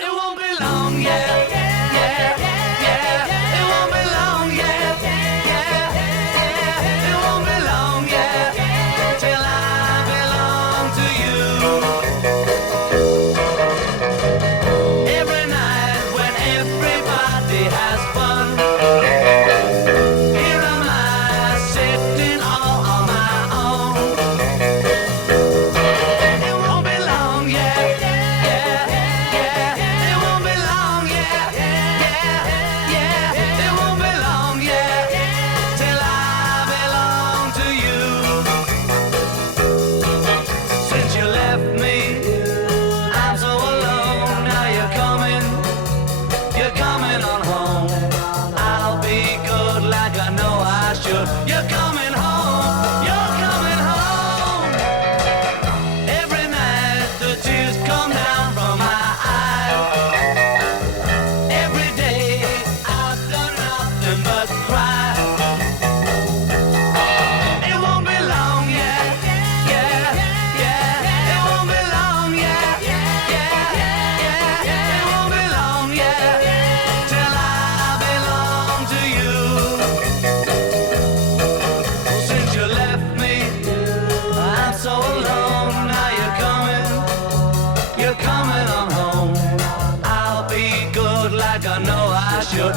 It won't be long, yeah, yeah, yeah. It won't be long, yeah, yeah, yeah. It won't be long, yeah, till I belong to you. Every night when everybody has fun, here am I sitting all on my own. It won't be long, yeah, yeah, yeah. It won't be long, yeah, yeah, yeah. It won't be long, yeah, till I belong to you. Since you left me, I'm so alone. Now you're coming on home. I'll be good like I know I should. You're coming home, you're coming home. Every night the tears come down from my eyes. Every day I've done nothing but cry. It won't be long, yeah, yeah, yeah. It won't be long, yeah, yeah, yeah. It won't be long, yeah, till I belong to you. Since you left me, I'm so alone. Now you're coming on home. I'll be good like I know I should.